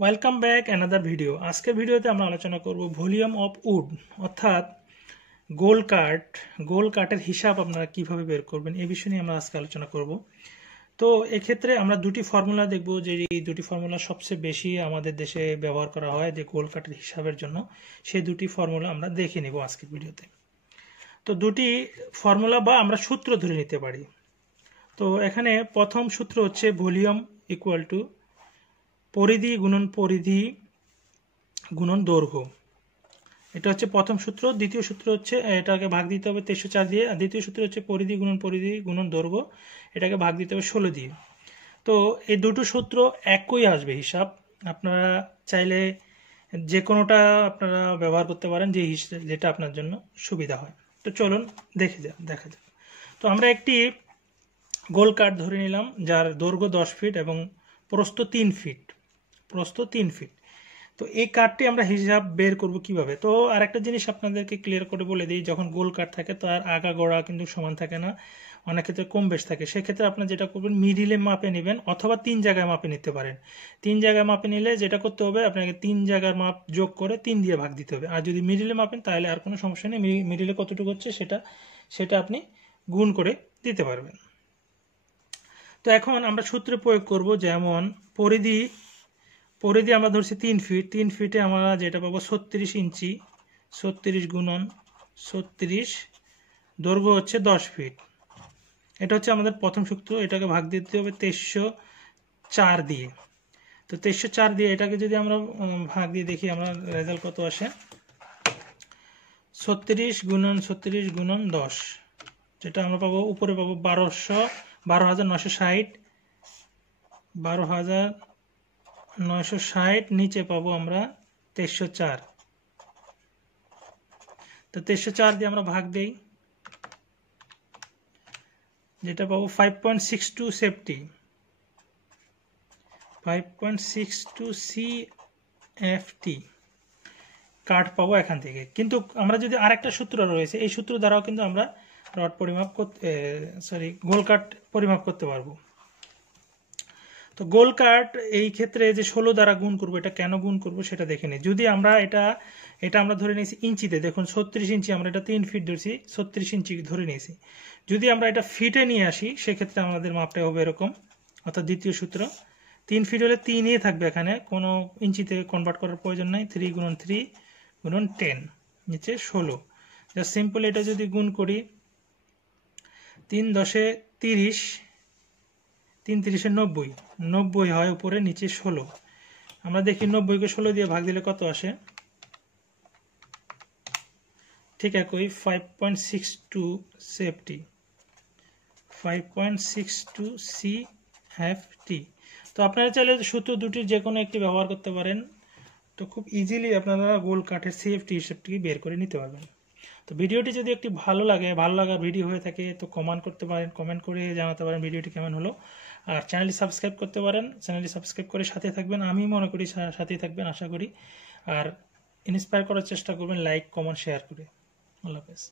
Welcome back another video. আজকের ভিডিওতে আমরা আলোচনা করব ভলিউম অফ উড, অর্থাৎ গোল কাটের হিসাব আপনারা কিভাবে বের করবেন এই বিষয় নিয়ে আমরা আজকে আলোচনা করব। তো এক্ষেত্রে আমরা দুটি ফর্মুলা দেখব, যে এই দুটি ফর্মুলা সবচেয়ে বেশি আমাদের দেশে ব্যবহার করা হয় যে গোল কাটের হিসাবের জন্য। সেই দুটি ফর্মুলা আমরা দেখে নেব আজকের ভিডিওতে। তো দুটি ফর্মুলা বা আমরা সূত্র ধরে নিতে পারি। তো এখানে প্রথম সূত্র হচ্ছে ভলিউম ইকুয়াল টু পরিধি গুণন দৈর্ঘ্য। এটা হচ্ছে প্রথম সূত্র। দ্বিতীয় সূত্র হচ্ছে এটাকে ভাগ দিতে হবে 1304 দিয়ে, আর দ্বিতীয় সূত্র হচ্ছে পরিধি গুণন দৈর্ঘ্য, এটাকে ভাগ দিতে হবে 16 দিয়ে। তো এই দুটো সূত্র একই আসবে হিসাব। আপনারা চাইলে যে কোনোটা আপনারা ব্যবহার করতে পারেন, যেটা আপনার জন্য সুবিধা হয়। তো চলুন দেখা যাক। তো আমরা একটি গোল কাঠ ধরে নিলাম যার দৈর্ঘ্য 10 ফিট এবং প্রস্থ 3 ফিট। তো এই কাঠটি আমরা হিসাব বের করব কিভাবে। তো আরেকটা জিনিস আপনাদেরকে ক্লিয়ার করে বলে দিই, যখন গোল কাঠ থাকে তার আগা গোড়া কিন্তু সমান থাকে না, অনেক ক্ষেত্রে কম বেশ থাকে। সেক্ষেত্রে আপনার যেটা করবেন, মিডিলে মাপে নেবেন অথবা 3 জায়গায় মাপে নিতে পারেন। 3 জায়গায় মাপে নিলে যেটা করতে হবে, আপনাকে 3 জায়গার মাপ যোগ করে 3 দিয়ে ভাগ দিতে হবে। আর যদি মিডিলে মাপেন তাহলে আর কোনো সমস্যা নেই, মিডিলে কতটুকু হচ্ছে সেটা আপনি গুণ করে দিতে পারবেন। তো এখন আমরা সূত্রে প্রয়োগ করব। যেমন পরিধি আমরা ধরছি 3 ফিট। 3 ফিটে আমরা যেটা পাবো 36 ইঞ্চি, 36 গুণন 36, দৈর্ঘ্য হচ্ছে 10 ফিট। এটা হচ্ছে আমাদের প্রথম সূত্র। এটাকে ভাগ দিতে হবে 1304 দিয়ে। তো 1304 দিয়ে এটাকে যদি আমরা ভাগ দিয়ে দেখি আমরা রেজাল্ট কত আসে। 36 গুণন 10, যেটা আমরা পাবো উপরে পাবো 12,960, নিচে পাবো আমরা 1304। তো 1304 দিয়ে আমরা ভাগ দেই, যেটা পাবো 5.62 সেফটি, 5.62 CFT কাঠ পাবো এখান থেকে। কিন্তু আমরা যদি আরেকটা সূত্র রয়েছে, এই সূত্র দ্বারাও কিন্তু আমরা গোল কাঠ পরিমাপ করতে পারবো। তো গোল কাঠ এই ক্ষেত্রে যে 16 দ্বারা গুণ করবো, এটা কেন গুণ করবো সেটা দেখে নিই। যদি আমরা এটা আমরা ধরে নিয়েছি ইঞ্চিতে, দেখুন 36 ইঞ্চি, আমরা এটা 3 ফিট ধরছি, 36 ইঞ্চি ধরে নিয়েছি। যদি আমরা এটা ফিটে নিয়ে আসি সেক্ষেত্রে আমাদের মাপটা হবে এরকম, অর্থাৎ দ্বিতীয় সূত্র 3 ফিট হলে 3ই থাকবে, এখানে কোনো ইঞ্চিতে কনভার্ট করার প্রয়োজন নাই। 3 গুণন 10, নিচে 16। জাস্ট সিম্পল এটা যদি গুণ করি, 3 10 30, 3 30 90 হয় উপরে, নিচে 16। আমরা দেখি 90কে 16 দিয়ে ভাগ দিলে কত আসে। ঠিক একই 5.62 সেফটি, 5.62 CFT। তো আপনারা চাইলে সূত্র দুটির যে কোনো একটি ব্যবহার করতে পারেন। তো খুব ইজিলি আপনারা গোল কাঠের CFT হিসাবটি বের করে নিতে পারবেন। তো ভিডিওটি যদি একটি ভালো লাগার ভিডিও হয়ে থাকে তো কমেন্ট করতে পারেন, কমেন্ট করে জানাতে পারেন ভিডিওটি কেমন হলো। আর চ্যানেলটি সাবস্ক্রাইব করতে পারেন, চ্যানেলটি সাবস্ক্রাইব করে সাথে থাকবেন। আমি মনে করি সাথেই থাকবেন, আশা করি। আর ইন্সপায়ার করার চেষ্টা করবেন লাইক, কমেন্ট, শেয়ার করে। আল্লাহ হাফেজ।